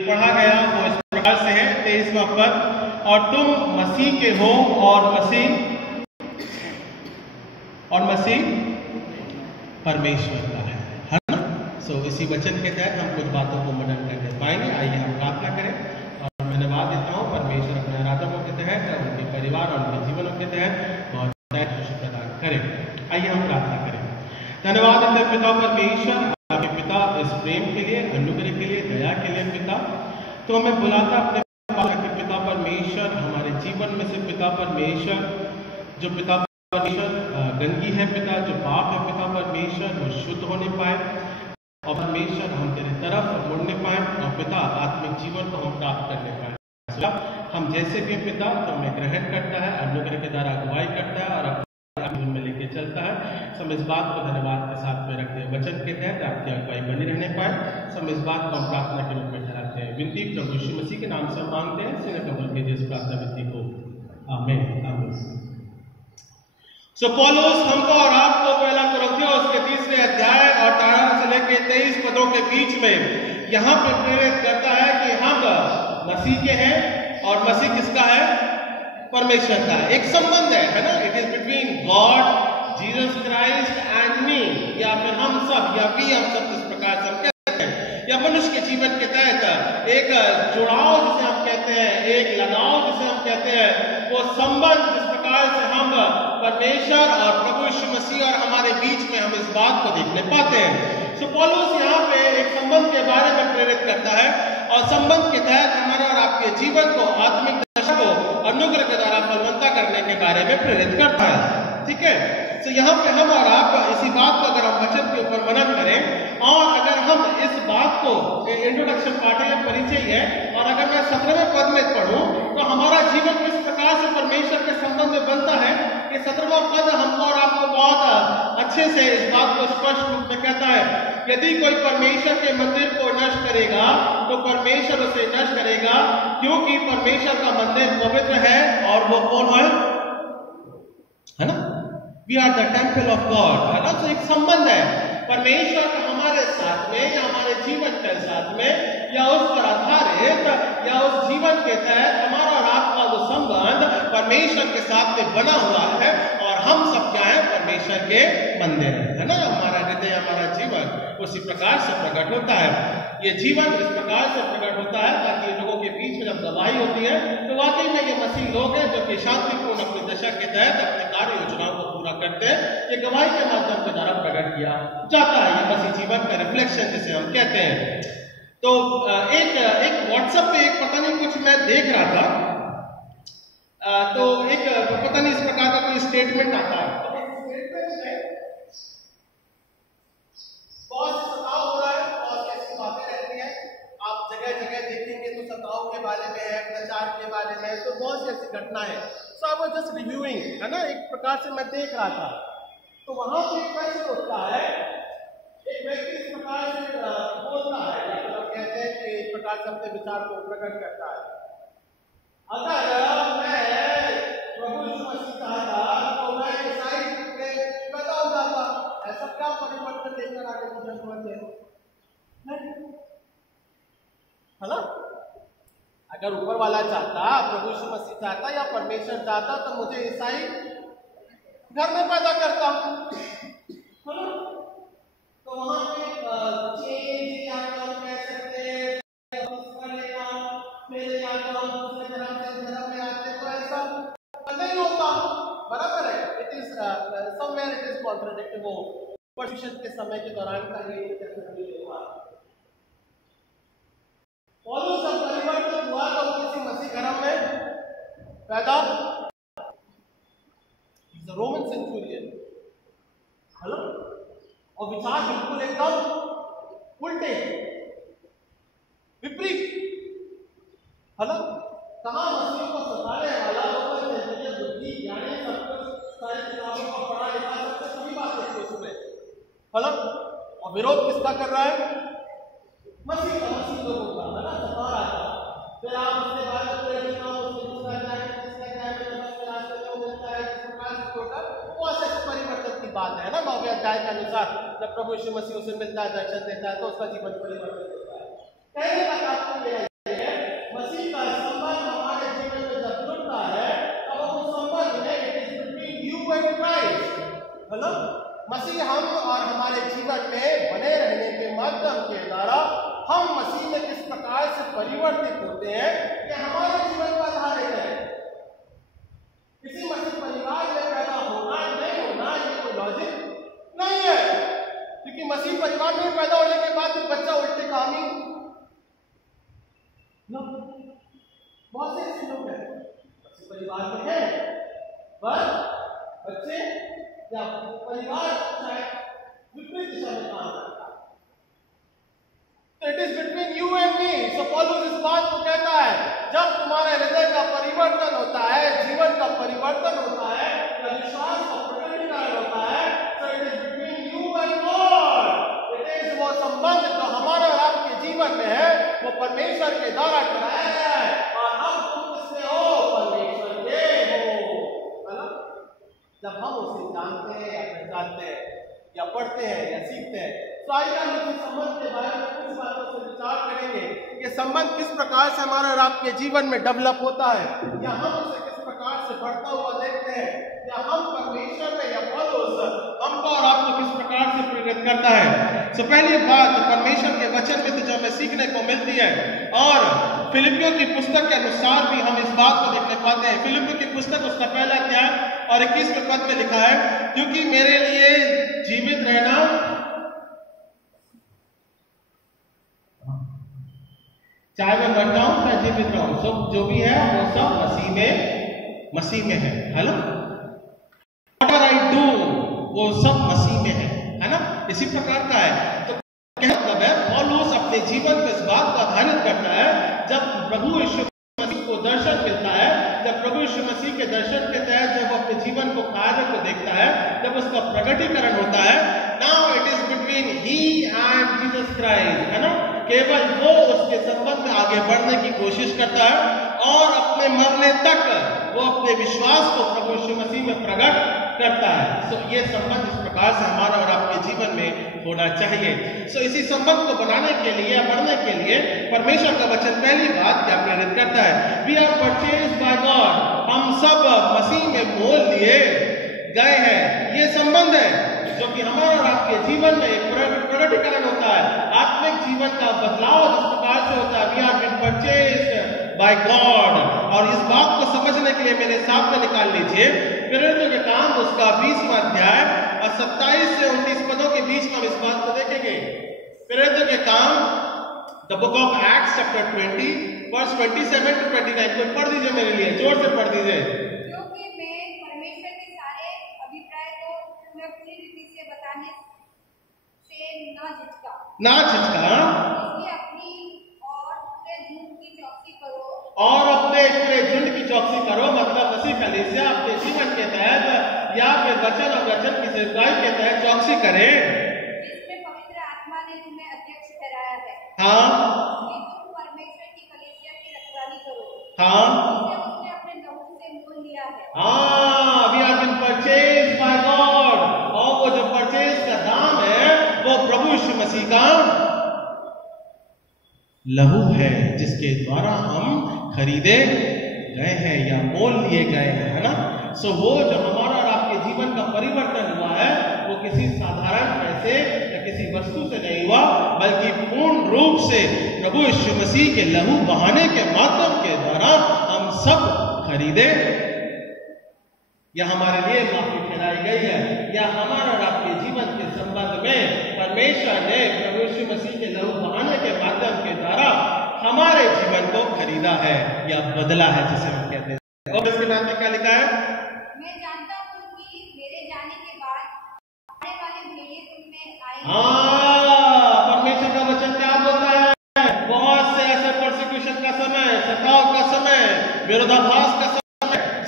पढ़ा गया वो इस प्रकार से है 23वां पद, और तुम मसीह के हो और मसीह परमेश्वर का है ना। सो इसी वचन के तहत हम कुछ बातों को मनन करने पाएंगे। आइए हम प्रार्थना करें और मैं धन्यवाद देता हूँ परमेश्वर अपने आराधकों के तहत, उनके परिवार और उनके जीवनों के तहत बहुत खुशी प्रदान करें। आइए हम प्रार्थना करें। धन्यवाद देते हैं पिता परमेश्वर, आपके पिता इस प्रेम के लिए, अनुग्रह के लिए, दया के लिए पिता। तो हमें बुलाता अपने पिता परमेश्वर, हमारे जीवन में से पिता परमेश्वर, जो पिता परमेश्वर गंदगी है पिता, जो पाप है पिता परमेश्वर, वो शुद्ध होने पाए और परमेश्वर हम तेरे तरफ मुड़ने पाए और पिता आत्मिक जीवन को हम प्राप्त करने पाए। हम जैसे भी पिता तो हमें ग्रहण करता है, अनुग्रह के द्वारा अगुवाई करता है और जीवन में लेके चलता है। सब इस बात को धन्यवाद के साथ में रखते हैं, वचन के तहत आपकी अगुवाई बनी रहने पाए। सब इस बात को हम प्रार्थना के रूप में ठहराते हैं। विनती प्रभु यीशु मसीह के नाम से मांगते हैं, सुने कबूल कीजिए इस प्रार्थना विनती को। आमीन आमीन। सो पौलुस हमको और आपको पहला कुरिन्थियों के 3 अध्याय और 18 से लेकर 23 पदों के बीच में यहाँ पे प्रेरित करता है कि हम मसीह के हैं और मसीह किसका है? परमेश्वर का। एक संबंध है ना, it is between God Jesus Christ and me, या फिर हम सब या भी हम सब इस प्रकार से हम कहते हैं, या मनुष्य के जीवन के तहत एक जुड़ाव जिसे हम कहते हैं, एक लगाव जिसे हम कहते हैं, वो संबंध जिस प्रकार से हम परमेश्वर और प्रभु यीशु मसीह और हमारे बीच में हम इस बात को देखने पाते हैं। सो पौलुस यहाँ पे एक संबंध के बारे में प्रेरित करता है और संबंध के तहत हमारे और आपके जीवन को, आत्मिक दशा को अनुग्रह के द्वारा फलवंता करने के बारे में प्रेरित करता है। ठीक है, तो यहाँ पे हम और आप इसी बात को अगर हम वचन के ऊपर मनन करें और अगर हम इस बात को, इंट्रोडक्शन पार्ट है, परिचय है, और अगर मैं 17वें पद में पढ़ूं तो हमारा जीवन किस प्रकार से परमेश्वर के संबंध में बनता है, कि 17वां पद हमको और आपको बहुत अच्छे से इस बात को स्पष्ट रूप में कहता है, यदि कोई परमेश्वर के मंदिर को नष्ट करेगा तो परमेश्वर उसे नष्ट करेगा, क्योंकि परमेश्वर का मंदिर पवित्र है और वो कौन है ना? We are the temple of God, है ना। तो एक संबंध है परमेश्वर का हमारे साथ में या हमारे जीवन के साथ में, या उस पर आधारित या उस जीवन के तहत हमारा और आपका वो संबंध परमेश्वर के साथ में बना हुआ है। और हम सब क्या है? परमेश्वर के मंदिर है ना। हमारा हृदय, हमारा जीवन उसी प्रकार से प्रकट होता है। ये जीवन इस प्रकार से प्रकट होता है ताकि लोगों के बीच में जब गवाही होती है तो वाकई में ये मसीह लोग हैं जो कि शांतिपूर्ण अपनी दशा के तहत अपने कार्य योजनाओं को पूरा करते हैं। ये गवाही के माध्यम के द्वारा प्रकट किया जाता है। ये मसीह जीवन का रिफ्लेक्शन जिसे हम कहते हैं। तो एक व्हाट्सएप पे एक पता नहीं कुछ मैं देख रहा था, तो एक पता नहीं इस प्रकार का कोई स्टेटमेंट आता है, बहुत से सताव हो रहा है, बहुत सी ऐसी बातें रहती हैं, आप जगह जगह देखेंगे तो सताव के बारे में है, अत्याचार के बारे में, तो बहुत सी ऐसी घटनाएं। सो आई वाज जस्ट रिव्यूइंग, है ना, एक प्रकार से मैं देख रहा था। तो वहां पे कैसे होता है, एक व्यक्ति इस प्रकार से बोलता है, या तो कहते हैं कि एक प्रकार से अपने विचार को प्रकट करता है, अगर मैं प्रभु यीशु मसीह का था तो मैं ईसाई में पैदा हो जाता, ऐसा क्या परिवर्तन लेकर आगे की जरूरत है ना। अगर ऊपर वाला चाहता, प्रभु यीशु मसीह चाहता या परमेश्वर चाहता तो मुझे ईसाई घर में पैदा करता, है ना। तो वहां पे चेंज या तो कह सकते हैं मेरे या तो दूसरे धर्म से धर्म में आते तो ऐसा नहीं होता, बराबर है। It is somewhere it is contradictive. वो परसिक्यूशन के समय के दौरान का ये हुआ, पौलुस जब परिवर्तन हुआ तो किसी मसीह धर्म में पैदा, इज अ रोमन सेंचुरियन, है ना, और विचार बिल्कुल एकदम उल्टे, विपरीत, है ना। कहाँ मसीह को सताने वाला लोगों ने बुद्धि ज्ञानी सब कुछ सारी किताबों को पढ़ा लिखा सकते, सभी बातें थी उसमें, है ना। और विरोध किसका कर रहा है? मसीह का, मसीह लोगों का, है ना, सता रहा था। फिर आप उसके बाद वो ऐसे परिवर्तन की बात है ना। 9वें अध्याय के अनुसार जब प्रभु यीशु मसीह उसे मिलता है, दर्शन देता है तो उसका जीवन परिवर्तन होता है। कहने का इन क्राइस्ट, है ना। मसीह हम और हमारे जीवन में बने रहने के माध्यम के द्वारा हम मसीह में किस प्रकार से परिवर्तित होते हैं, ये हमारे जीवन पर आधारित है। किसी मसीह परिवार में पैदा होना नहीं होना ये कोई लॉजिक नहीं है, क्योंकि मसीह परिवार में पैदा होने के बाद भी बच्चा उल्टे कहानी बहुत से ऐसे लोग हैं मसीह परिवार में है, पर बच्चे या परिवार शायद विपरीत दिशा में काम करता है। It is between you and me. So पौलुस इस बात को कहता है, जब तुम्हारे हृदय का परिवर्तन होता है, जीवन का परिवर्तन होता है, या विश्वास का प्रकटीकरण होता है, so it is between you and God। It is वो संबंध जो हमारे और आपके जीवन में है, वो परमेश्वर के द्वारा कराया गया है, और हम तुम किससे हो? परमेश्वर के हो। जब हम उसे जानते हैं या पहचानते हैं या पढ़ते हैं या सीखते हैं, तो आइए हम इस संबंध के बारे में कुछ बातों से विचार करेंगे। ये संबंध किस प्रकार से हमारे और आपके जीवन में डेवलप होता है, या हम उसे किस प्रकार से बढ़ता हुआ देखते हैं, या हम परमेश्वर में या पौलुस हमको और आपको किस प्रकार से प्रेरित करता है। तो पहली बात परमेश्वर के वचन में जो हमें सीखने को मिलती है, और फिलिपियों की पुस्तक के अनुसार भी हम इस बात को देखने पाते हैं। फिलिपियों की पुस्तक उसका पहला अध्याय और 21वें पद में लिखा है, क्योंकि मेरे लिए जीवित रहना चाहे मैं मर जाऊं चाहे जीवित रहूं, सब जो भी है वो सब मसीह में है ना। Whatever I do वो सब मसीह में है ना। इसी प्रकार का है। तो क्या मतलब है? पौलुस अपने जीवन पे इस बात को आधारित करता है, जब प्रभु यीशु मसीह को दर्शन मिलता है, जब प्रभु यीशु मसीह के दर्शन के तहत जब अपने जीवन को कार्य को देखता है, जब उसका प्रकटीकरण होता है, now it is between he and Jesus Christ, है ना। केवल वो उसके संबंध में आगे बढ़ने की कोशिश करता है, और अपने मरने तक वो अपने विश्वास को प्रभु यीशु मसीह में प्रकट करता है। सो ये संबंध इस प्रकार से हमारा और आपके जीवन में होना चाहिए। सो इसी संबंध को बनाने के लिए या बढ़ने के लिए परमेश्वर का वचन पहली बात क्या प्रेरित करता है? We are purchased by God. हम सब मसीह में मोल लिए गए हैं। ये संबंध है जो कि हमारे और आपके जीवन में एक प्रकटीकरण होता है, आत्मिक जीवन का बदलाव जिस प्रकार से होता है। We are been purchased by God. और इस बात को समझने के लिए मेरे सामने निकाल लीजिए प्रेरितों के काम उसका 20वां अध्याय और 27 से 29 पदों के बीच में हम इस बात को देखेंगे। प्रेरितों के काम the book of Acts chapter 20 verse 27 to 29 को पढ़ दीजिए मेरे लिए, जोर से पढ़ दीजिए। क्योंकि मैं परमेश्वर के सारे अभिप्राय को तुम्हें पूरी रीति से बताने से ना झिझका इसलिए अपनी और पूरे झुंड की चौकसी करो, और अपने पूरे झुंड की चौकसी करो, मतलब मसीह कलीसिया अपने जीवन के तहत या फिर वचन और वचन की सेवकाई के तहत चौकसी करे, जिसमें पवित्र आत्मा ने तुम्हें अध्यक्ष ठहराया है। हाँ, कि तुम परमेश्वर की कलीसिया की रखवाली करो, हाँ, जिसे उसने अपने लहू से मोल लिया है। हाँ, we are been purchased by God. और वो जो परचेज का दाम है वो प्रभु यीशु मसीह का लहू है, जिसके द्वारा हम खरीदे गए हैं या मोल लिए गए हैं, है ना। सो वो जो हमारा और आपके जीवन का परिवर्तन हुआ है, वो किसी साधारण पैसे या किसी वस्तु से नहीं हुआ, बल्कि पूर्ण रूप से प्रभु यीशु मसीह के लहू बहाने के माध्यम के द्वारा हम सब खरीदे या हमारे लिए माफी ठहराई गई है, या हमारा और आपके जीवन के संबंध में परमेश्वर ने प्रभु यीशु मसीह के लहू बहाने के माध्यम के द्वारा हमारे जीवन को खरीदा है या बदला है, जिसे हम कहते हैं। और इसके बाद में क्या लिखा है? मैं जानता हूँ कि मेरे जाने के बाद आने वाले भेड़िए तुम में आएंगे। हाँ, परमेश्वर का वचन क्या बोलता है? बहुत से ऐसे परसिक्यूशन का समय, सताव का समय, विरोधाभास का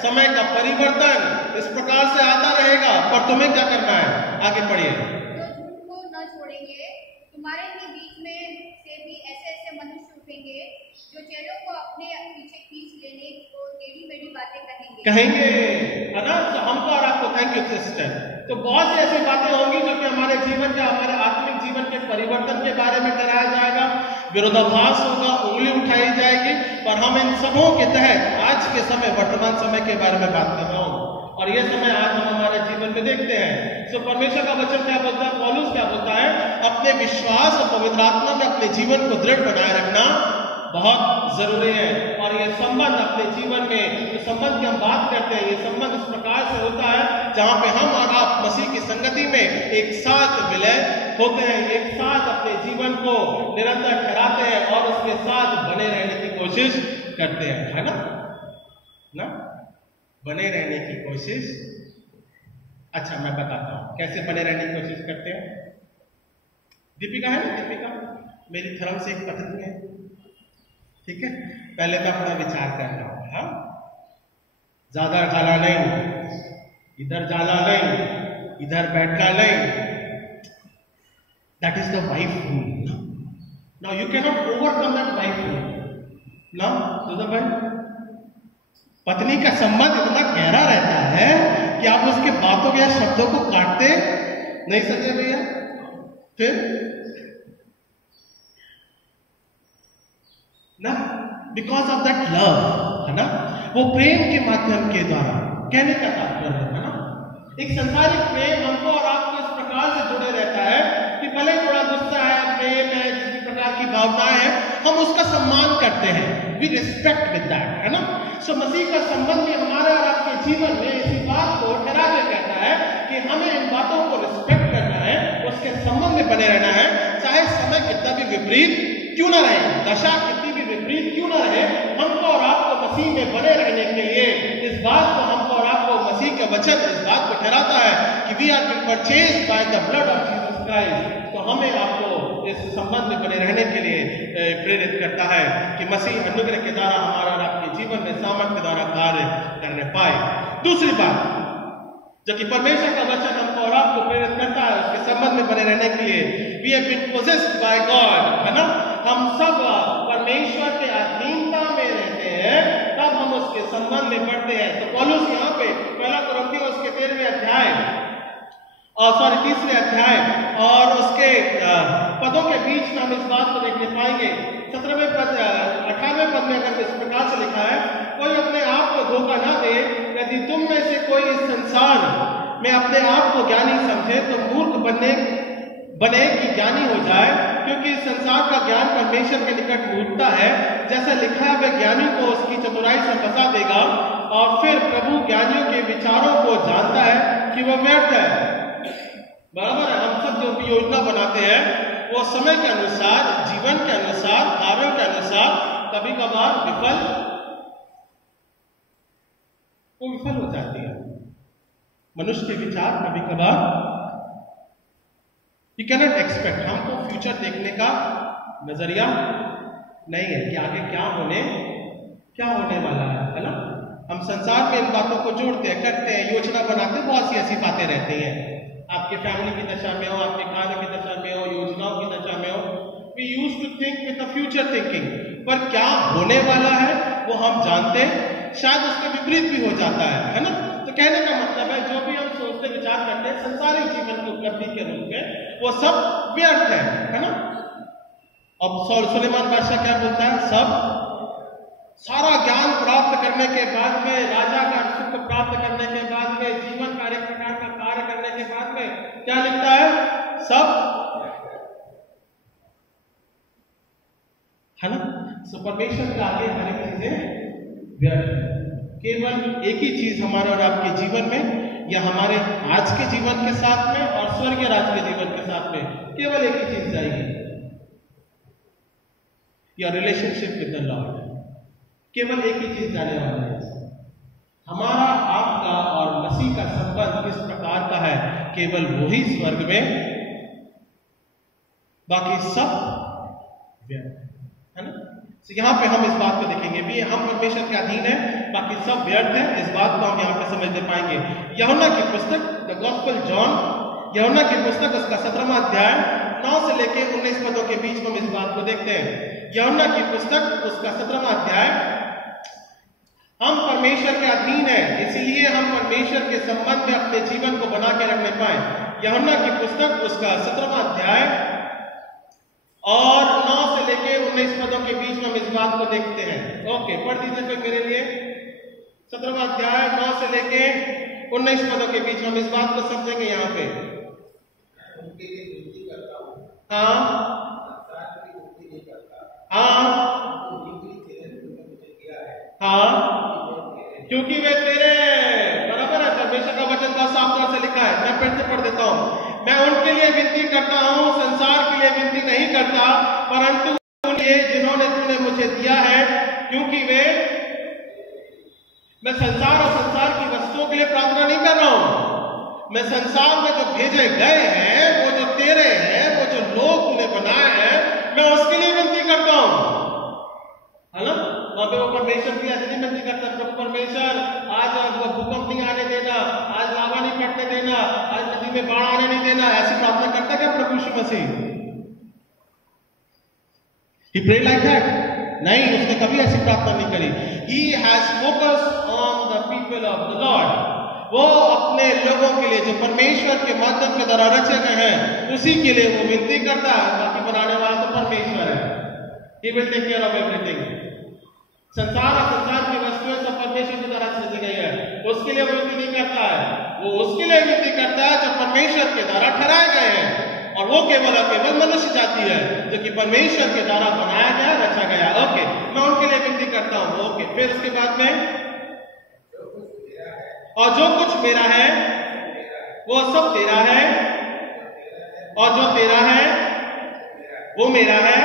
समय का परिवर्तन इस प्रकार से आता रहेगा, पर तुम्हें क्या करना है? आगे पढ़िए। जो झूठ को न छोड़ेंगे, तुम्हारे ही बीच में से भी ऐसे मनुष्य उठेंगे जो चेलों को अपने पीछे खींच लेने को टेढ़ी मेढ़ी बातें कहेंगे, है ना। तो हमको और आपको थैंक यू सिस्टर। तो बहुत सी ऐसी बातें होंगी जो कि हमारे जीवन का, हमारे आत्मिक जीवन के परिवर्तन के बारे में कराया जाएगा, विरोधाभास होगा, उंगली उठाई जाएगी, पर हम इन सबों के तहत आज के समय, वर्तमान समय के बारे में बात कर रहा हूं। और यह समय आज हम हमारे जीवन में देखते हैं। सो परमेश्वर का वचन क्या बोलता है, पौलुस क्या बोलता है, अपने विश्वास और पवित्र आत्मा में अपने जीवन को दृढ़ बनाए रखना बहुत जरूरी है। और ये संबंध अपने जीवन में, जो संबंध की हम बात करते हैं, ये संबंध इस प्रकार से होता है जहां पे हम और आप मसीह की संगति में एक साथ विलय होते हैं, एक साथ अपने जीवन को निरंतर ठहराते हैं और उसके साथ बने रहने की कोशिश करते हैं, है ना, बने रहने की कोशिश। अच्छा, मैं बताता हूं कैसे बने रहने की कोशिश करते हैं। दीपिका है ना, दीपिका मेरी धर्म से एक पत्नी है, ठीक है। पहले तो अपना विचार करना होगा, हाँ, ज्यादा खाना नहीं, इधर जाना नहीं, इधर बैठना नहीं। That is the wife rule. Now you can not overcome that wife rule. Now तो द भाई, पत्नी का संबंध इतना गहरा रहता है कि आप उसके बातों या शब्दों को काटते नहीं सकते भैया। फिर ना, बिकॉज ऑफ दैट लव, है ना, वो प्रेम के माध्यम के द्वारा, कहने का तात्पर्य है ना, एक संसारिक प्रेम हमको और आपको इस प्रकार से जुड़े रहता है कि भले थोड़ा गुस्सा है, प्रेम है, जिस प्रकार की भावनाएं हैं, हम उसका सम्मान करते हैं, वी रिस्पेक्ट विद दैट, है ना। सो मसीह का संबंध भी हमारे और आपके जीवन में इसी बात को ठहरा के कहता है कि हमें इन बातों को रिस्पेक्ट करना है, उसके संबंध में बने रहना है, चाहे समय कितना भी विपरीत क्यों ना रहे, दशा कितनी भी विपरीत क्यों ना रहे। हमको और आपको मसीह में बने रहने के लिए इस बात को, हमको और आपको मसीह का वचन इस बात को ठहराता है कि we are been purchased by the blood of Jesus Christ. तो हमें आपको इस संबंध में बने रहने के लिए प्रेरित करता है कि मसीह अनुग्रह के द्वारा हमारा और आपके जीवन में सामर्थ्य द्वारा कार्य करने पाए। दूसरी बात जो कि परमेश्वर का वचन हमको और आपको प्रेरित करता है उसके संबंध में बने रहने के लिए, we have been possessed by God, है ना, हम सब परमेश्वर के अधीनता में रहते हैं, तब हम उसके संबंध में बढ़ते हैं। तो पौलुस यहाँ पे पहला कुरिन्थियों उसके 13वें अध्याय और 3रे अध्याय और उसके पदों के बीच में हम इस बात को देखने पाएंगे। 17वें पद 18वें पद में अगर इस प्रकार से लिखा है, कोई अपने आप को धोखा ना दे, यदि तुम में से कोई इस संसार में अपने आप को ज्ञानी समझे तो मूर्ख बने कि ज्ञानी हो जाए, क्योंकि इस संसार का ज्ञान परमेश्वर के निकट मूर्खता है। जैसा लिखा है, वह ज्ञानी को उसकी चतुराई से फंसा देगा, और फिर प्रभु ज्ञानियों के विचारों को जानता है कि वह व्यर्थ है। बराबर है, हम सब जो भी योजना बनाते हैं वो समय के अनुसार, जीवन के अनुसार, कार्यों के अनुसार कभी कभार विफल हो जाती है। मनुष्य के विचार कभी कभार यू कैनॉट एक्सपेक्ट, हमको फ्यूचर देखने का नजरिया नहीं है कि आगे क्या होने वाला है ना। हम संसार में इन बातों को जोड़ते हैं, करते हैं, योजना बनाते हैं, बहुत सी ऐसी बातें रहती हैं। आपके फैमिली की दशा में हो, आपके कार्य की दशा में हो, योजनाओं की दशा में हो, we use to think with the future thinking, पर क्या होने वाला है वो हम जानते हैं, शायद उसके विपरीत भी हो जाता है ना। तो कहने का मतलब है, जो भी हम सोचते विचार करते हैं संसारिक जीवन की उपलब्धि के रूप में, वो सब व्यर्थ है ना। अब सुलेमान बादशाह क्या बोलता है, सब सारा ज्ञान प्राप्त करने के बाद में, राजा का सुख प्राप्त करने के बाद में, जीवन का एक प्रकार का कार्य करने के बाद में क्या लिखता है, सब, है ना। सो परमेश्वर के आगे हर एक चीजें व्यर्थ है। केवल एक ही चीज हमारे और आपके जीवन में, या हमारे आज के जीवन के साथ में और स्वर्गीय राज्य के जीवन के साथ में, केवल एक ही चीज जाएगी, या रिलेशनशिप विद द लॉर्ड। केवल एक ही चीज जाने वाला है, हमारा आपका और मसीह का संबंध किस प्रकार का है, केवल वही स्वर्ग में, बाकी सब व्यर्थ है ना। तो यहाँ पे हम इस बात को देखेंगे भी, हम परमेश्वर के अधीन है, बाकी सब व्यर्थ है, इस बात को हम यहाँ पे समझने पाएंगे। यूहन्ना की पुस्तक द गॉस्पेल जॉन, यूहन्ना की पुस्तक उसका 17वां अध्याय 9 से लेके 19 पदों के बीच में हम इस बात को देखते हैं। यूहन्ना की पुस्तक उसका 17वां अध्याय, हम परमेश्वर के अधीन है, इसीलिए हम परमेश्वर के संबंध में अपने जीवन को बना के रखने पाए। यूहन्ना की पुस्तक उसका 17वां अध्याय और 9 से लेके 19 पदों के बीच में हम इस बात को देखते हैं। ओके, पढ़ दीजिए कोई मेरे लिए। 17वां अध्याय 9 से लेके 19 पदों के बीच हम इस बात को समझेंगे यहाँ पे। हाँ हाँ हाँ, क्योंकि वे तेरे, बराबर है, परमेश्वर का वचन बहुत साफ तौर से लिखा है। मैं फिर से पढ़ देता हूँ। मैं उनके लिए विनती करता हूँ, संसार के लिए विनती नहीं करता, परंतु उनके जिन्होंने तूने मुझे दिया है, क्योंकि वे, मैं संसार और संसार की वस्तुओं के लिए प्रार्थना नहीं कर रहा हूं। मैं संसार में जो भेजे गए हैं, वो जो तेरे हैं, वो जो लोग तूने बनाए हैं, मैं उसके लिए विनती करता हूं, है ना। वहां पे वो परमेश्वर की ऐसे नहीं विनती करता, प्रभु परमेश्वर आज भूकंप नहीं आने देना, आज लावा नहीं फटने देना, आज नदी में बाढ़ आने नहीं देना, ऐसी प्रार्थना करता क्या प्रभु यीशु मसीह? He prayed like that? नहीं, उसने कभी ऐसी प्रार्थना नहीं करी। He has focused on the people of the Lord. वो अपने लोगों के लिए जो परमेश्वर के माध्यम के द्वारा रचे गए हैं, उसी के लिए वो विनती करता है। बाकी बनाने वाला तो परमेश्वर है। He will take care of everything. संसार और संसार की वस्तुएं सब परमेश्वर के द्वारा सृजी गई है, उसके लिए वो विनती नहीं करता है। वो उसके लिए विनती करता है जो परमेश्वर के द्वारा ठहराए गए हैं, और वो केवल और केवल मनुष्य जाति है जो कि परमेश्वर के द्वारा बनाया गया, रचा गया। ओके, मैं उनके लिए विनती करता हूं। ओके, फिर उसके बाद में, और जो कुछ मेरा है वो सब तेरा है, और जो तेरा है वो मेरा है,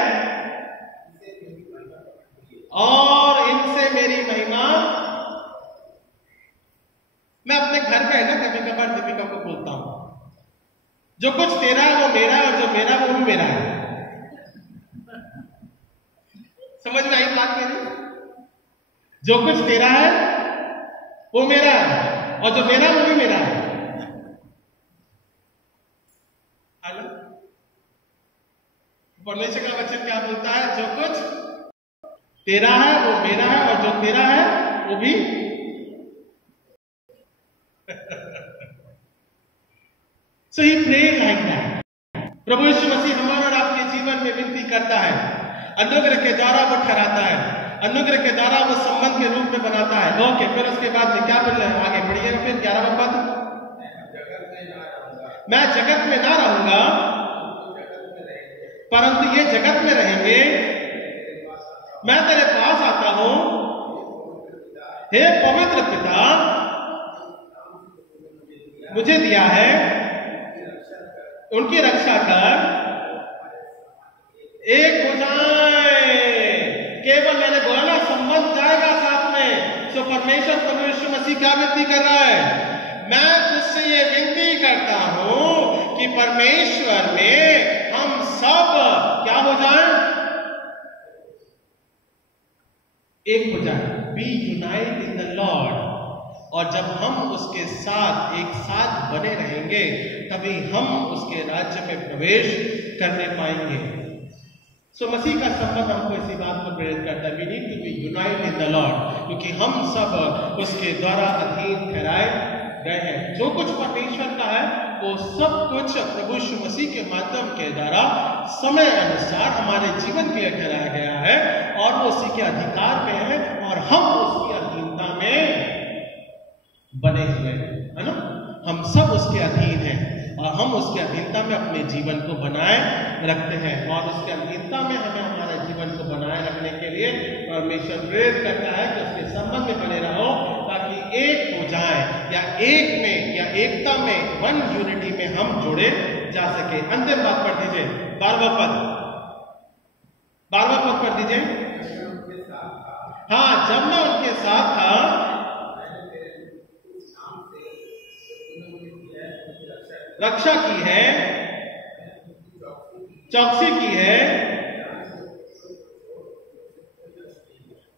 और इनसे मेरी महिमा। मैं अपने घर पे है ना कभी कभार दीपिका को बोलता हूं, जो कुछ तेरा है वो मेरा है, और जो मेरा वो भी मेरा है। समझ में आई बात मेरी? जो कुछ तेरा है वो मेरा है, और जो मेरा वो भी मेरा है। हेलो, परमेश्वर का वचन क्या बोलता है? जो कुछ तेरा है वो मेरा है, और जो तेरा है वो भी So he prayed like that. प्रभु यीशु मसीह हमारे और आपके जीवन में विनती करता है, अनुग्रह के द्वारा वो ठहराता है, अनुग्रह के द्वारा वो संबंध के रूप में बनाता है। ओके, फिर उसके बाद में क्या बोल रहे हैं? आगे बढ़िएगा। फिर 11वां पद, मैं जगत में ना रहूंगा परंतु ये जगत में रहेंगे। मैं तेरे पास आता हूं, हे पवित्र पिता, मुझे दिया है, उनकी रक्षा कर, एक हो जाए। केवल मैंने बोला ना, संबंध जाएगा साथ में। तो परमेश्वर प्रभु यीशु मसीह क्या विनती कर रहा है? मैं तुझसे ये विनती करता हूं कि परमेश्वर में हम सब क्या हो जाएं? एक हो जाए। Be unite in the Lord. और जब हम उसके साथ एक साथ बने रहेंगे, तभी हम उसके राज्य में प्रवेश करने पाएंगे। सो मसीह का संबंध हमको इसी बात को प्रेरित करता है, we need to be unite in the Lord, क्योंकि हम सब उसके द्वारा अधीन ठहराए गए हैं। जो कुछ परमेश्वर का है वो सब कुछ प्रभु यीशु मसीह के माध्यम के द्वारा समय अनुसार हमारे जीवन के लिए ठहराया गया है, और वो उसी के अधिकार में है, और हम उसकी अधीनता में बने हुए हैं, है ना। हम सब उसके अधीन हैं, और हम उसके अधीनता में अपने जीवन को बनाए रखते हैं। और उसके अधीनता में हमें हमारे जीवन को बनाए रखने के लिए परमेश्वर प्रेरित करता है कि उसके संबंध में बने रहो, ताकि एक हो जाए, या एक में, या एकता में, वन यूनिटी में हम जोड़े जा सके। अंतिम बात पढ़ दीजिए, 12वां पद, 12वां पद पढ़ दीजिए। हाँ, जब मैं उनके साथ था, रक्षा की है, चौकसी की है।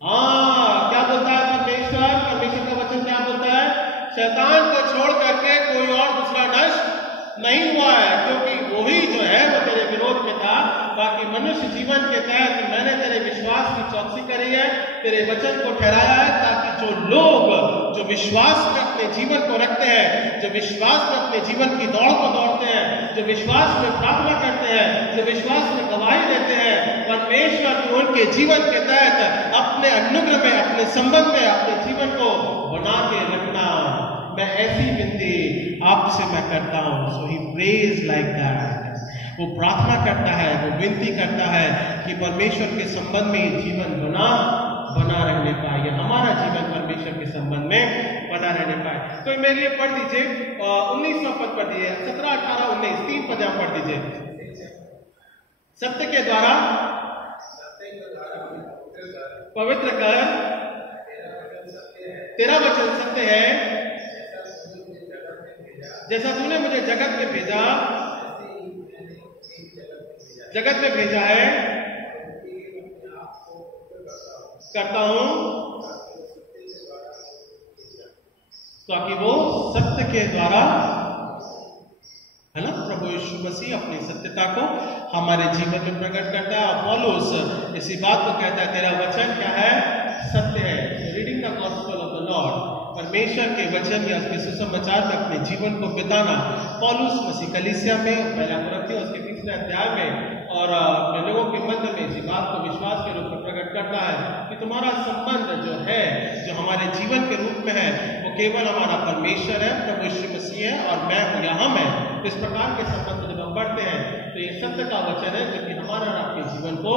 हाँ, क्या बोलता है परमेश्वर? परमेश्वर का वचन क्या बोलता है? शैतान को छोड़ करके कोई और दूसरा नष्ट नहीं हुआ है, क्योंकि वही जो है वो तेरे विरोध में था। बाकी मनुष्य जीवन के तहत मैंने तेरे विश्वास की चौकसी करी है, तेरे वचन को ठहराया है, ताकि जो लोग जो विश्वास में अपने जीवन को रखते हैं, जो विश्वास में अपने जीवन की दौड़ को दौड़ते हैं, जो विश्वास में प्रार्थना करते हैं, जो विश्वास में गवाही देते हैं, परमेश्वर को उनके जीवन के तहत अपने अनुग्रह में, अपने संबंध में अपने जीवन को बना के रखना। मैं ऐसी विनती आपसे मैं करता हूँ। सो ही प्रेज लाइक दैट, वो प्रार्थना करता है, वो विनती करता है कि परमेश्वर के संबंध में जीवन बना रहने पाए, हमारा जीवन परमेश्वर के संबंध में बना रहने पाए। तो मेरे लिए पढ़ दीजिए 19वां पद पढ़ दीजिए, 17, 18, 19 3 पद यहाँ पढ़ दीजिए। सत्य के द्वारा पवित्र कर, तेरा वचन सत्य है, जैसा तूने मुझे जगत में भेजा है, करता हूं ताकि वो सत्य के द्वारा, है ना, प्रभु यीशु मसीह अपनी सत्यता को हमारे जीवन में प्रकट करता है। और पौलुस इसी बात को कहता है, तेरा वचन क्या है? सत्य है। Reading the gospel of the lord, परमेश्वर के वचन या उसके सुसमाचार में अपने जीवन को बिताना। पौलुस मसीह कलीसिया में, पहला कुरिन्थियों उसके 3 अध्याय में और अपने लोगों के मध्य में इसी बात को विश्वास के रूप में प्रकट करता है कि तुम्हारा संबंध जो है, जो हमारे जीवन के रूप में है, वो केवल हमारा परमेश्वर है, प्रभु यीशु मसीह है और मैं हूं, यहाँ मैं। इस प्रकार के संबंध जब हम बढ़ते हैं तो ये सत्य का वचन है जो कि हमारा और आपके जीवन को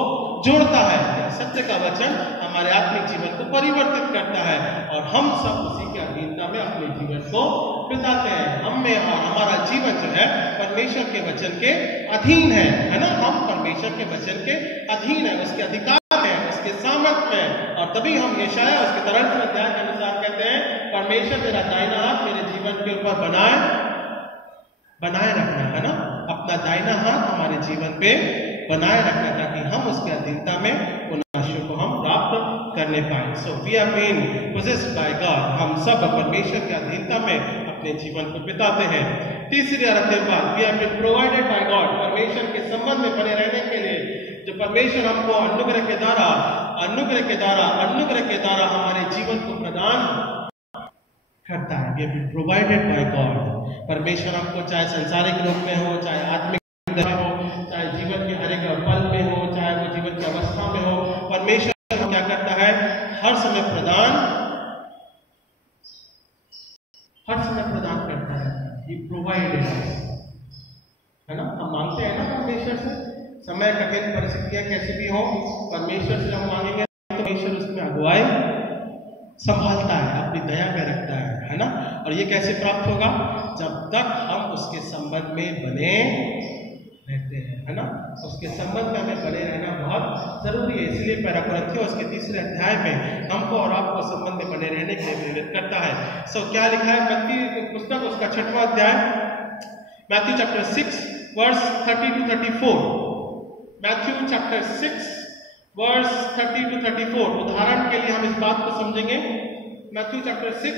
जोड़ता है। सत्य का वचन हमारे आत्मिक जीवन को परिवर्तित करता है और हम सब उसी के अधीनता में अपने जीवन को बिताते हैं। हम में और हमारा जीवन जो है परमेश्वर के वचन के अधीन है ना। हम परमेश्वर के वचन के अधीन है, उसके अधिकार है, उसके सामर्थ्य है। और तभी हम यशायाह उसके 43 अध्याय के अनुसार कहते हैं, परमेश्वर तेरा दाहिना हाथ मेरे जीवन के ऊपर बनाए रखना, है ना। अपना दाहिना हाथ हमारे जीवन पे बनाए रखना ताकि हम उसके अधीनता में उन आशीषों को हम प्राप्त करने पाए। So we are been possessed by God, हम सब परमेश्वर के अधीनता में अपने जीवन को बिताते हैं। तीसरी और अंतिम बात, we are been provided by God, परमेश्वर के संबंध में बने रहने के लिए जो परमेश्वर हमको अनुग्रह के द्वारा हमारे जीवन को प्रदान करता है। We are been provided by God. परमेश्वर हमको चाहे सांसारिक रूप में हो, चाहे आत्मिक हो, चाहे जीवन के हर एक पल में हो, चाहे वो जीवन की अवस्था में हो, परमेश्वर क्या करता है? हर समय प्रदान करता है। He provided us, है ना। हम मांगते हैं ना परमेश्वर से, समय कठिन परिस्थितियां कैसी भी हो, परमेश्वर से हम मांगेंगे तो परमेश्वर उसमें अगुवाई संभालता है, अपनी दया में रखता है ना। और ये कैसे प्राप्त होगा? जब तक हम उसके संबंध में बने रहते हैं, है ना। उसके संबंध में हमें बने रहना बहुत जरूरी है। इसलिए पहला कुरिन्थियों उसके 3 अध्याय में हमको और आपको संबंध में बने रहने के लिए प्रेरित करता है। सो क्या लिखा है मत्ती की पुस्तक उसका 6वां अध्याय, Matthew chapter 6 verse 30 to 34। Matthew chapter 6 verse 30 to 34। उदाहरण के लिए हम इस बात को समझेंगे। Matthew chapter 6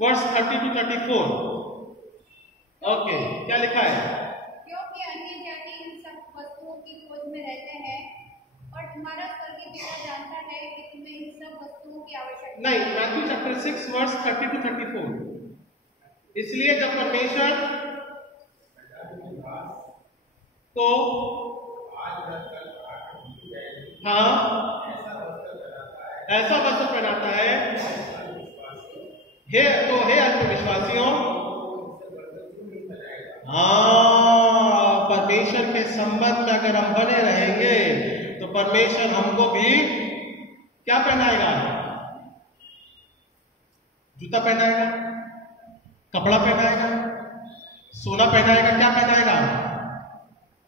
verse 30 to 34। Okay, क्या लिखा है? क्योंकि अन्य जाति इन सब वस्तुओं की खोज में रहते हैं और तुम्हारा स्वर्गीय पिता जानता है कि तुम्हें इन सब वस्तुओं की आवश्यकता नहीं। Matthew chapter 6 verse 30 to 34। इसलिए जब परमेश्वर तो ऐसा वस्त्र पहनाता है, हे अल्पविश्वासियों, परमेश्वर के संबंध में अगर हम बने रहेंगे तो परमेश्वर हमको भी क्या पहनाएगा? जूता पहनाएगा, कपड़ा पहनाएगा, सोना पहनाएगा। क्या पहनाएगा?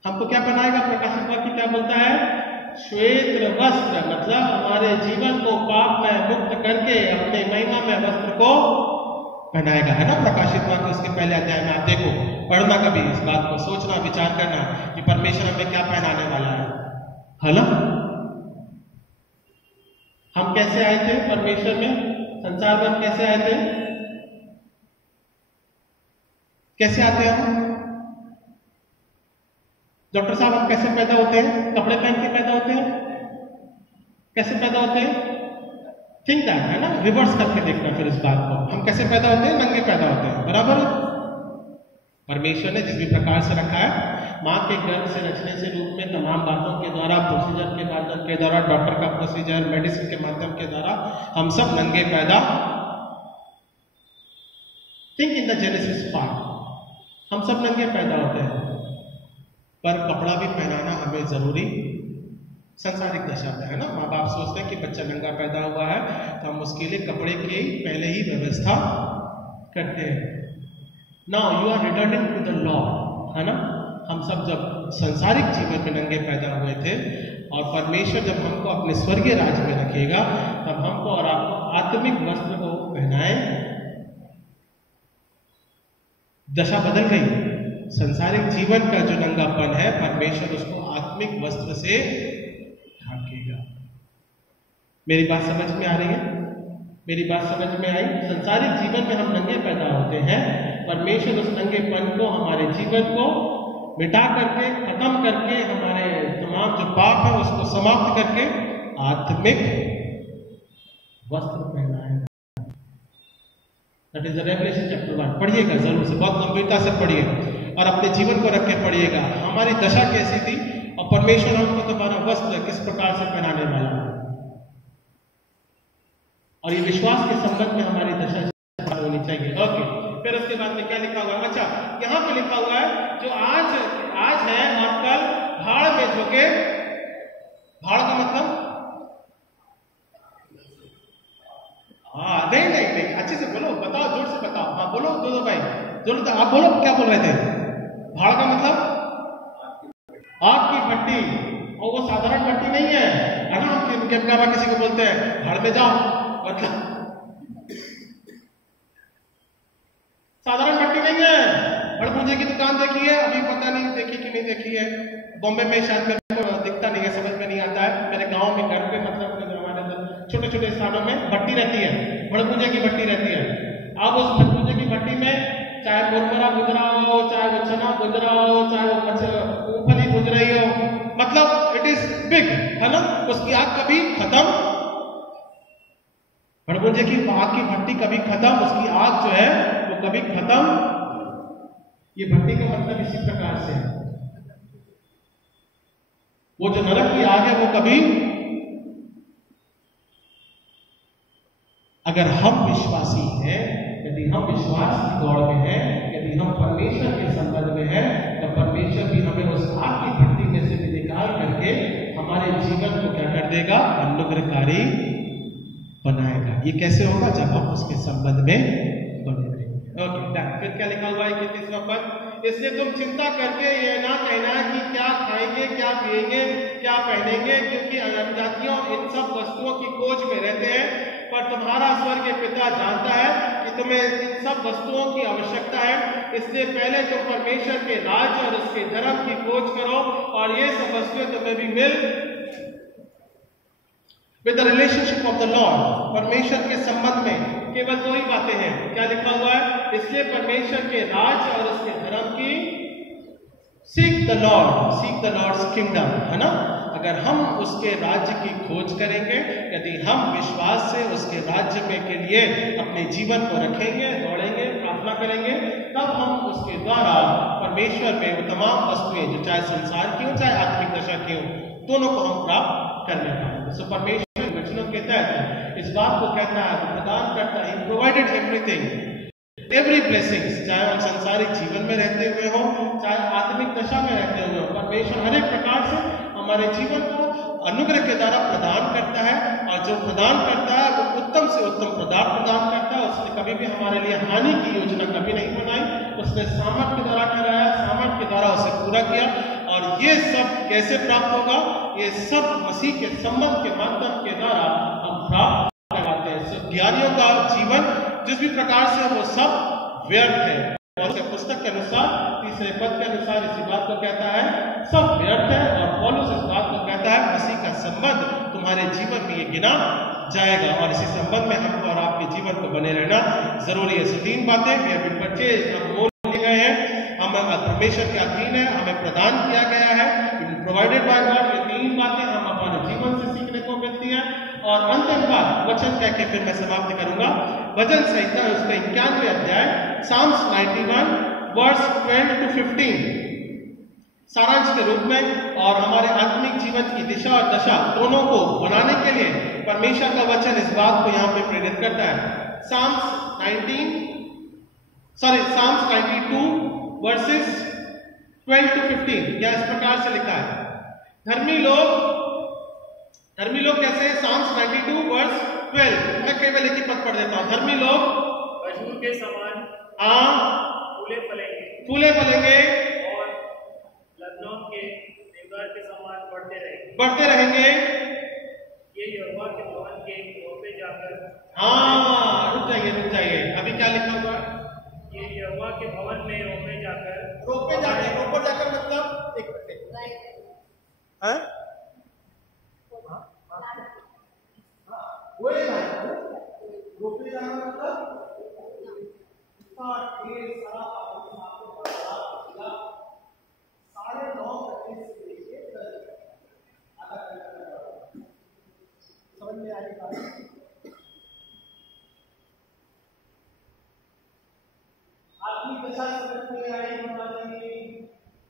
हमको क्या पहनाएगा? प्रकाशित वाक्य क्या बोलता है? श्वेत वस्त्र, मतलब हमारे जीवन को पाप में मुक्त करके अपने महिमा में वस्त्र को पहनाएगा, है ना। प्रकाशित वाक्य उसके पहले अध्याय में आप देखो, पढ़ना कभी, इस बात को सोचना, विचार करना कि परमेश्वर हमें क्या पहनाने वाला है ना। हम कैसे आए थे परमेश्वर में? संसार में कैसे आए थे? कैसे आते हैं हम? डॉक्टर साहब, हम कैसे पैदा होते हैं? कपड़े पहन के पैदा होते हैं? कैसे पैदा होते हैं? थिंक दैट, है ना। रिवर्स करके देखना फिर इस बात को। हम कैसे पैदा होते हैं? नंगे पैदा होते हैं, बराबर। परमेश्वर ने जिस भी प्रकार से रखा है, माँ के गर्भ से रचने से रूप में तमाम बातों के द्वारा, प्रोसीजर के माध्यम के द्वारा, डॉक्टर का प्रोसीजर, मेडिसिन के माध्यम के द्वारा हम सब नंगे पैदा। Think in the genesis part, हम सब नंगे पैदा होते हैं, पर कपड़ा भी पहनाना हमें जरूरी संसारिक दशा में है ना। माँ बाप सोचते हैं कि बच्चा नंगा पैदा हुआ है तो हम उसके लिए कपड़े की पहले ही व्यवस्था करते हैं। Now you are returning to the Lord, है ना। हम सब जब संसारिक जीवन में नंगे पैदा हुए थे और परमेश्वर जब हमको अपने स्वर्गीय राज्य में रखेगा तब हमको और आपको आत्मिक वस्त्र को पहनाए। दशा बदल गई, संसारिक जीवन का जो नंगापन है परमेश्वर उसको आत्मिक वस्त्र से ढाकेगा। मेरी बात समझ में आ रही है? मेरी बात समझ में आई? संसारिक जीवन में हम नंगे पैदा होते हैं, परमेश्वर उस नंगेपन को हमारे जीवन को मिटा करके खत्म करके हमारे तमाम जो पाप है उसको समाप्त करके आत्मिक वस्त्र पहनाएगा। That is the revelation chapter 1। पढ़िएगा जरूर से, बहुत गंभीरता से पढ़िए और अपने जीवन को रख के पढ़िएगा। हमारी दशा कैसी थी और परमेश्वर हमको तुम्हारा वस्त्र किस प्रकार से पहनाने वाला है, और ये विश्वास के संबंध में हमारी दशा होनी चाहिए। ओके, फिर उसके बाद में क्या लिखा हुआ है? अच्छा, यहाँ पे लिखा हुआ है जो आज है और कल भाड़ में झोंके। भाड़ का मतलब नहीं, अच्छे से बोलो, बताओ, जोर से बताओ। हाँ बोलो दो भाई, जोर से आप बोलो, क्या बोल रहे थे? भाड़ का मतलब आग की भट्टी, और वो साधारण भट्टी नहीं है ना। हम किसी को बोलते हैं भाड़ में जाओ, मतलब साधारण भट्टी नहीं है। भड़पूंजे की दुकान देखी है? अभी पता नहीं देखी कि नहीं देखी है। बॉम्बे में शायद मेरे को दिखता नहीं है, समझ में नहीं आता है। मेरे गांव में घर पे मतलब हमारे छोटे छोटे स्थानों में भट्टी रहती है, भड़पूंजे की भट्टी रहती है। अब उस भड़पूंजे की भट्टी में चाहे मुरमुरा भुज रहा हो, चाहे वो चना भुज रहा हो, चाहे वो मूंगफली भुज रही हो, मतलब इट इज बिग, है ना। उसकी आग कभी खत्म, भड़पूंजे की आग की भट्टी कभी खत्म, उसकी आग जो है वो कभी खत्म। ये भट्टी का मतलब इसी प्रकार से है। वो जो नरक की आग है वो कभी, अगर हम विश्वासी हैं, यदि हम विश्वास की दौड़ में हैं, यदि हम परमेश्वर के संबंध में हैं, तो परमेश्वर भी हमें उस आग की भट्टी में से भी निकाल करके हमारे जीवन को क्या कर देगा? अनुग्रहकारी बनाएगा। ये कैसे होगा? जब हम उसके संबंध में बने रहेंगे। ओके, फिर क्या लिखा हुआ है 21वां पद? इसलिए तुम चिंता करके यह ना कहना कि क्या खाएंगे, क्या पिएंगे, क्या पहनेंगे, क्योंकि अन्यजातियों इन सब वस्तुओं की खोज में रहते हैं, पर तुम्हारा स्वर्गीय पिता जानता है कि तुम्हें इन सब वस्तुओं की आवश्यकता है। इसलिए पहले तुम परमेश्वर के राज्य और उसके धर्म की खोज करो और ये सब वस्तुएं तुम्हें भी मिल। With the relationship of the lord, परमेश्वर के संबंध में केवल दो ही बातें हैं। क्या लिखा हुआ है? इसलिए परमेश्वर के राज्य और उसके धर्म की सीक द लॉर्ड्स किंगडम, है ना। अगर हम उसके राज्य की खोज करेंगे, यदि हम विश्वास से उसके राज्य में के लिए अपने जीवन को रखेंगे, दौड़ेंगे, प्रार्थना करेंगे, तब हम उसके द्वारा परमेश्वर में वो तमाम वस्तुएं जो चाहे संसार की हो चाहे आत्मिक दशा की हो, दोनों को हम प्राप्त करने पाएंगे। सो परमेश्वर वचनों के तहत इस बात को कहता है, प्रदान करता है, प्रोवाइडेड एवरीथिंग, एवरी ब्लेसिंग्स, चाहे हम संसारिक जीवन में रहते हुए हो चाहे आत्मिक दशा में रहते हुए हो, परमेश्वर हर एक प्रकार से हमारे जीवन को अनुग्रह के द्वारा प्रदान करता है। और जो प्रदान करता है वो उत्तम से उत्तम पदार्थ प्रदान करता है। उसने कभी भी हमारे लिए हानि की योजना कभी नहीं बनाई, उसने सामर्थ के द्वारा कराया, सामर्थ के द्वारा उसे पूरा किया। और ये सब कैसे प्राप्त होगा? ये सब मसीह के संबंध के माध्यम के द्वारा हम प्राप्त करवाते हैं। ज्ञानियों का जीवन जिस भी प्रकार से वो सब व्यर्थ है, और पुस्तक के अनुसार 3 पद के अनुसार इसी बात को कहता है, सब व्यर्थ है। और पौलुस इस बात को कहता है, मसीह का संबंध तुम्हारे जीवन में ये गिना जाएगा और इसी संबंध में हमको और आपके जीवन को बने रहना जरूरी है। 3 बातें भी अभी बच्चे मोल लिए गए हैं, हम परमेश्वर के अधीन है, हमें प्रदान किया गया है, प्रोवाइडेड बाय गॉड। ये 3 बातें हम अपने जीवन से सीखने को मिलती है। और अंतिम बात वचन कह के फिर मैं समाप्त करूंगा। भजन संहिता उसका 91 अध्याय, साम्स 91 वर्स 12 to 15 सारांश के रूप में और हमारे आत्मिक जीवन की दिशा और दशा दोनों को बनाने के लिए परमेश्वर का वचन इस बात को यहाँ पे प्रेरित करता है। Psalms sorry Psalms 92 verses 12 to 15 क्या इस प्रकार से लिखा है? धर्मी लोग कैसे? साम्स 92 वर्स 12 मैं केवल एक ही पद पढ़ देता हूं। धर्मी लोग खजूर के समान फूले फलेंगे और लबनान के देवदार के समान बढ़ते रहेंगे। ये यहोवा के भवन के रोपे जाकर रुक जाइए अभी क्या लिखा हुआ है? ये यहोवा के भवन में रोपे जाकर मतलब एक हैं? रोपे जाना मतलब इसका ढेर सारा आपको बता दिया 9:30 से लेके 10 आधा घंटा समझ में आई बात? आपकी दशा समझ में आई बता देंगे।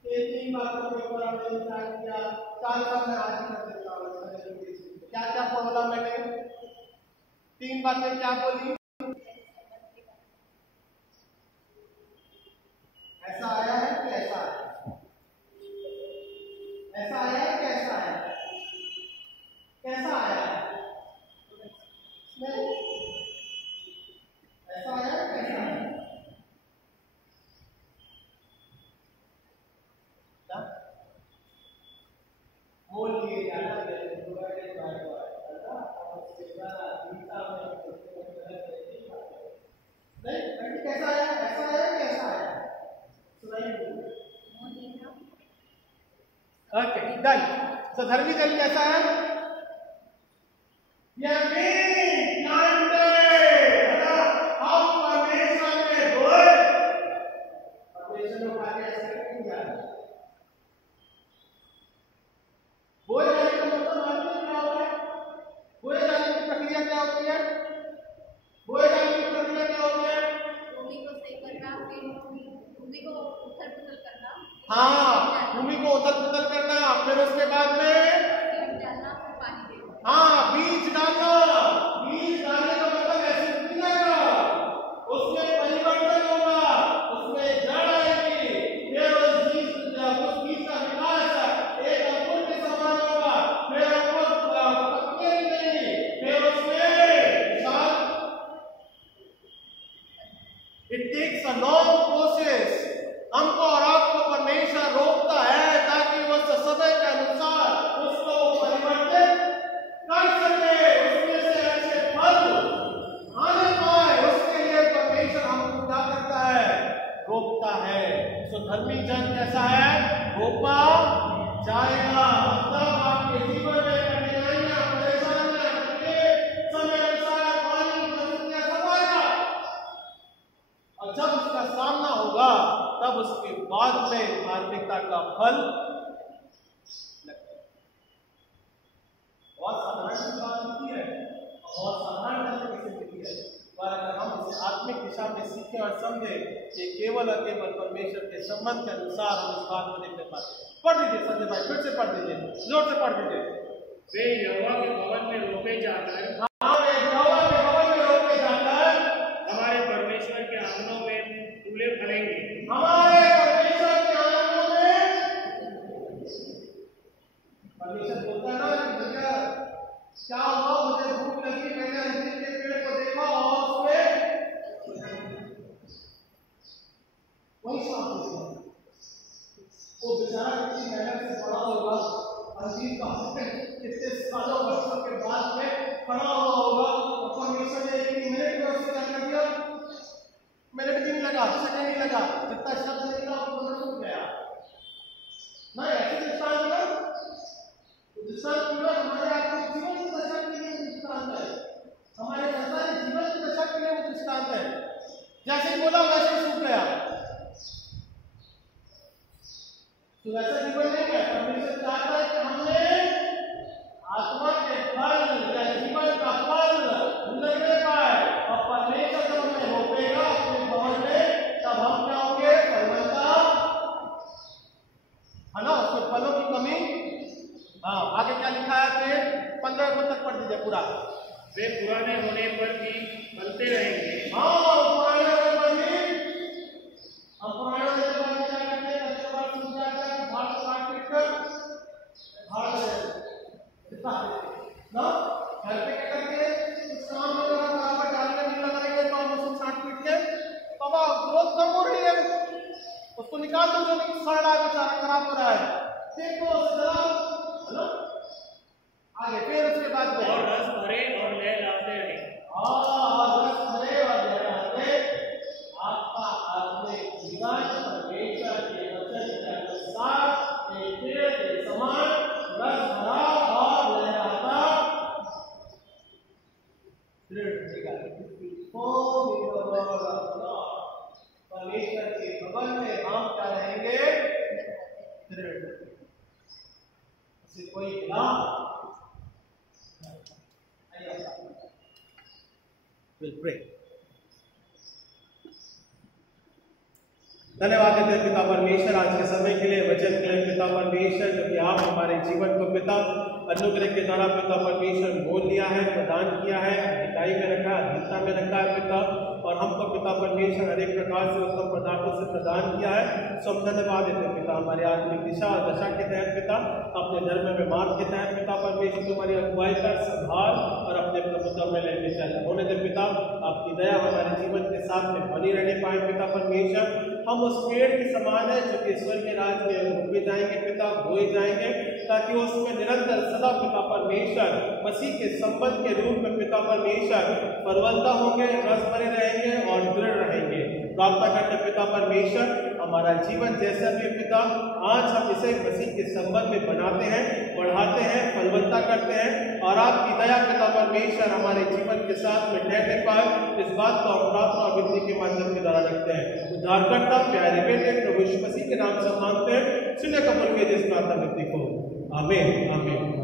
तीन बातों के ऊपर हमने विचार किया। चार मैं आज कर देता हूँ। क्या क्या बोला मैंने? तीन बातें क्या बोली? ऐसा आया है कि ऐसा है? ऐसा आया है कि ऐसा है? कैसा आया है? ऐसा आया है कैसा है? मोल लिए जाना नहीं कैसा आया? ऐसा आया कि ऐसा आया? Okay done. तो धर्मी जन कैसा है? भूमि को उथल पुथल करना, फिर उसके बाद में बीज डालना। बीज डालने का मतलब ऐसे नहीं जाएगा, उसमें परिवर्तन होगा, उसमें जड़ आएगी, फिर उस बीज का विकास एक अंकुर के समान होगा, फिर अंकुर पत्तियां निकलेंगी, फिर उसमें it takes a long process. हमको और आपको परमेश्वर रोकता है ताकि वो समय के अनुसार उसको परिवर्तित कर सके, उसमें से ऐसे फल आने पाए। उसके लिए परमेश्वर हमको क्या करता है? रोकता है। तो धर्मी जन कैसा है? रोपा जाएगा। तब आपके जीवन में कठिनाइयां, परेशानियां, समय अनुसार पानी समस्या सब आएगा, और जब उसका सामना होगा तब उसके बाद में धार्मिकता का फल लगता है। बहुत साधारण बात होती है, बहुत साधारण तरीके से होती है, पर अगर हम इसे आत्मिक दिशा में सीखें और समझें कि केवल और केवल परमेश्वर के संबंध के अनुसार हम इस बात को देखने पाते हैं। पढ़ दीजिए संजय भाई, फिर से पढ़ दीजिए, जोर से पढ़ दीजिए। वे यहोवा के भवन में रोपे जाकर हमारे परमेश्वर के आंगनों में फूले फलेंगे। हमारे परमेश्वर के आंगनों में परमेश्वर बोलता है ना भैया क्या हुआ, मुझे भूख लगी, मैंने अंजीर के पेड़ को देखा और उसमें वही सांप हुआ। वो बेचारा कितनी मेहनत से बड़ा होगा, अंजीर का कितने सालों वर्षों के बाद में खड़ा हुआ होगा, और परमेश्वर ने एक मिनट में उसे क्या कर दिया? मिनट भी नहीं लगा, सेकंड नहीं लगा, जितना शब्द निकला वो सूख गया। ना ऐसे दृष्टांत है, दृष्टांत हमारे आत्मिक जीवन की दशा के लिए दृष्टांत है, हमारे संसारिक जीवन की दशा के लिए दृष्टांत है। जैसे बोला वैसे सूख गया, तो वैसा जीवन नहीं है। परमेश्वर चाहता है कि हमने आत्मा के फल या जीवन का फल लगने पाए, और परमेश्वर जब हमें रोकेगा अपने भवन में, तब हम क्या होंगे? फलवत्ता है ना, उसमें फलों की कमी। आगे क्या लिखा है? फिर 15 तक पढ़ दीजिए पूरा। वे पुराने होने पर भी फलते रहेंगे। पुराने होने पर भी खरड़ा बेचारा खराब हो रहा है, देखो जरा हेलो आगे, फिर उसके बाद और रस भरे और लहराते रहे। रस भरे और लहराते आपका आत्मिक जीवन परमेश्वर के वचन के अनुसार एक पेड़ के समान रस भरा और लहराता दृढ़ रहेगा। परमेश्वर के भवन में हम क्या रहेंगे? दृढ़। कोई हिला We'll pray. धन्यवाद देते हैं पिता परमेश्वर आज के समय के लिए, वचन के लिए पिता परमेश्वर, जो कि आप हमारे जीवन को पिता अनुग्रह के द्वारा पिता परमेश्वर बोल दिया है, प्रदान किया है, अधिकाई में रखा, अधीनता में रखा है पिता, और हमको पिता परमेश्वर अनेक प्रकार से उत्तम पदार्थों से प्रदान किया है। सो हम धन्यवाद देते हैं पिता हमारी आत्मिक दिशा और दशा के तहत पिता, अपने धर्म में मार्ग के तहत पिता परमेश्वर तुम्हारी अगुवाई कर संभाल और अपने प्रभुत्व में लेके चल होने दे पिता। आपकी दया हमारे जीवन के साथ में बनी रहने पाए पिता परमेश्वर। हम उस पेड़ के समान है जो कि ईश्वर के राज में रोपे जाएंगे पिता, बोए जाएंगे, ताकि उसमें निरंतर सदा पिता परमेश्वर मसीह के संबंध के रूप में पिता परमेश्वर फलवत्ता होंगे, रस भरे रहेंगे और दृढ़ रहेंगे। प्रार्थना करते पिता परमेश्वर हमारा जीवन जैसा भी पिता आज हम इसे मसीह के संबंध में बनाते हैं, बढ़ाते हैं, फलवत्ता करते हैं, और आपकी दया पिता परमेश्वर हमारे जीवन के साथ में ठहरने पाए, इस बात को हम प्रार्थना और विनती के माध्यम के द्वारा रखते हैं। उद्धारकर्ता प्यारे बेटे प्रभु यीशु मसीह के नाम से मांगते हैं, सुने कबूल के जिस प्रार्थना विनती को, आमीन आमीन।